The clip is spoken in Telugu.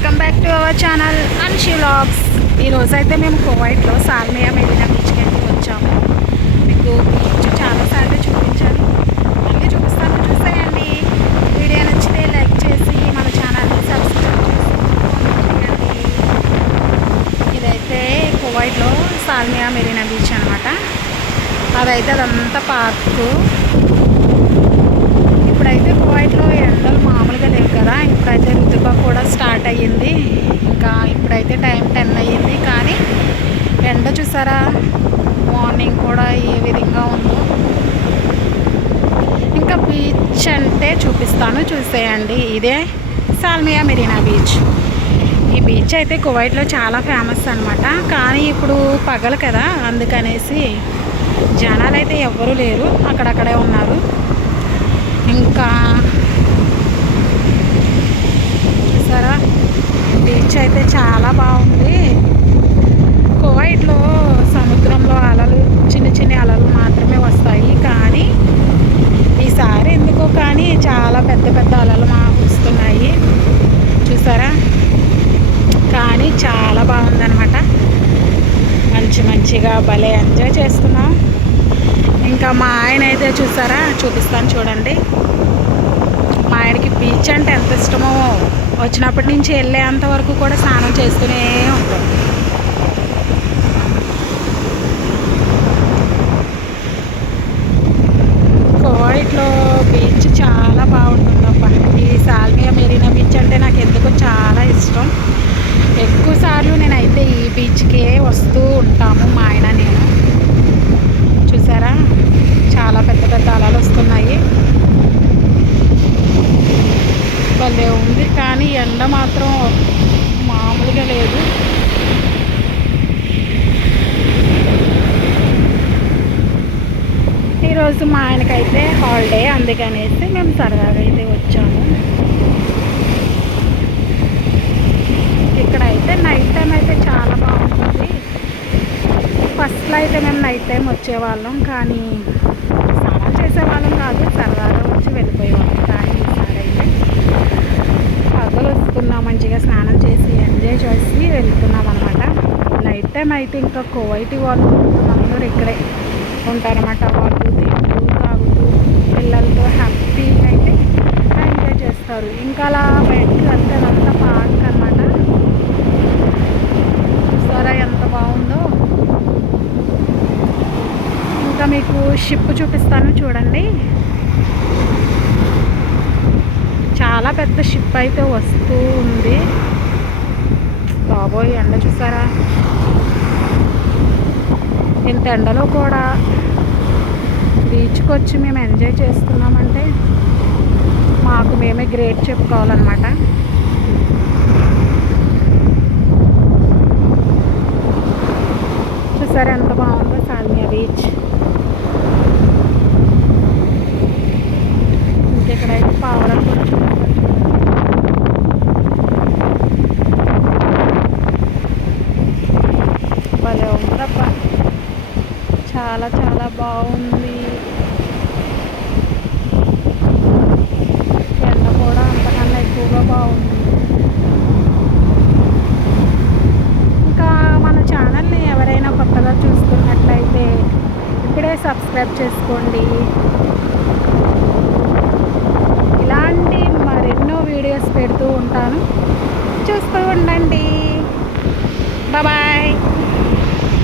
Welcome back to our channel Anshi vlogs. ఈరోజైతే మేము కువైట్లో సాల్మియా మెరీనా బీచ్కి అయితే వచ్చాము. మీకు బీచ్ చాలాసార్లు చూపించాను, మళ్ళీ చూపిస్తాను, చూసేయండి. వీడియో నచ్చితే లైక్ చేసి మన ఛానల్ని సబ్స్క్రైబ్ చేయండి. ఇదైతే కువైట్లో సాల్మియా మెరీనా బీచ్ అనమాట. అదంతా పార్కు. ఇప్పుడైతే కువైట్లో ఎండలు మామూలుగా లేవు కదా, ఇప్పుడైతే ఋతుపా కూడా స్టార్ట్ అయ్యింది. ఇంకా ఇప్పుడైతే టైం 10 అయ్యింది, కానీ ఎండ చూసారా మార్నింగ్ కూడా ఏ విధంగా ఉందో. ఇంకా బీచ్ అంటే చూపిస్తాను, చూసేయండి. ఇదే సాల్మియా మెరీనా బీచ్. ఈ బీచ్ అయితే కువైట్లో చాలా ఫేమస్ అనమాట. కానీ ఇప్పుడు పగలు కదా, అందుకనేసి జనాలు అయితే ఎవ్వరూ లేరు, అక్కడక్కడే ఉన్నారు. ఇంకా చూసారా బీచ్ అయితే చాలా బాగుంది. కువైట్లో సముద్రంలో అలలు చిన్న చిన్న అలలు మాత్రమే వస్తాయి, కానీ ఈసారి ఎందుకో కానీ చాలా పెద్ద పెద్ద అలలు వస్తున్నాయి చూసారా. కానీ చాలా బాగుందన్నమాట. మంచిగా భలే ఎంజాయ్ చేస్తున్నాం. ఇంకా మా ఆయన అయితే చూసారా, చూపిస్తాను చూడండి. మా ఆయనకి బీచ్ అంటే ఎంత ఇష్టమో, వచ్చినప్పటి నుంచి వెళ్ళేంత వరకు కూడా స్నానం చేస్తూనే ఉంటాం. కువైట్లో బీచ్ చాలా బాగుంటుందబ్బా. ఈ సాల్మియా మెరీనా బీచ్ అంటే నాకు ఎందుకో చాలా ఇష్టం. ఎక్కువ సార్లు నేనైతే ఈ బీచ్కే వస్తూ ఉంటాము, మా ఆయన నేను. చూసారా చాలా పెద్ద పెద్ద అలలు వస్తున్నాయి, భలే ఉంది. కానీ ఎండ మాత్రం మామూలుగా లేదు. ఈరోజు మా ఆయనకైతే హాలిడే, అందుకనేసి మేము సరదాగా అయితే వచ్చాము. ఇక్కడైతే నైట్ టైం అయితే చాలా బాగుంటుంది. ఫస్ట్లో అయితే మేము నైట్ టైం వచ్చేవాళ్ళం, కానీ స్నానం చేసేవాళ్ళం కాదు, సరదాగా వచ్చి వెళ్ళిపోయేవాళ్ళం. కానీ ఈసారి అయితే పగలు వస్తున్నాం, మంచిగా స్నానం చేసి ఎంజాయ్ చేసి వెళ్తున్నాం అనమాట. నైట్ టైం అయితే ఇంకా కువైటీ వాళ్ళు అందరూ ఇక్కడే ఉంటారన్నమాట. వాళ్ళు తింటూ తాగుతూ పిల్లలతో హ్యాపీగా అయితే ఎంజాయ్ చేస్తారు. ఇంకా అలా బయటకు వెళ్తే అదంతా పార్క్ అనమాట. చూసారా ఎంత బాగుందో. ఇంకా మీకు షిప్ చూపిస్తాను చూడండి. చాలా పెద్ద షిప్ అయితే వస్తూ ఉంది. బాబోయ్ ఎండ చూసారా. ఇంత ఎండలో కూడా బీచ్కి వచ్చి మేము ఎంజాయ్ చేస్తున్నామంటే మాకు మేమే గ్రేట్ చెప్పుకోవాలన్నమాట. చూసారా ఎంత బాగుందో సాల్మియా బీచ్. ఇంకెక్కడైతే పావురం కూడా చూపిస్తారు. భలే ఉందబ్బా, చాలా చాలా బాగుంది. ఎండ కూడా అంతకన్నా ఎక్కువగా బాగుంది. ఇంకా మన ఛానల్ని ఎవరైనా కొత్తగా చూస్తున్నట్లయితే ఇప్పుడే సబ్స్క్రైబ్ చేసుకోండి. ఇలాంటి మరెన్నో వీడియోస్ పెడుతూ ఉంటాను, చూస్తూ ఉండండి. బాయ్.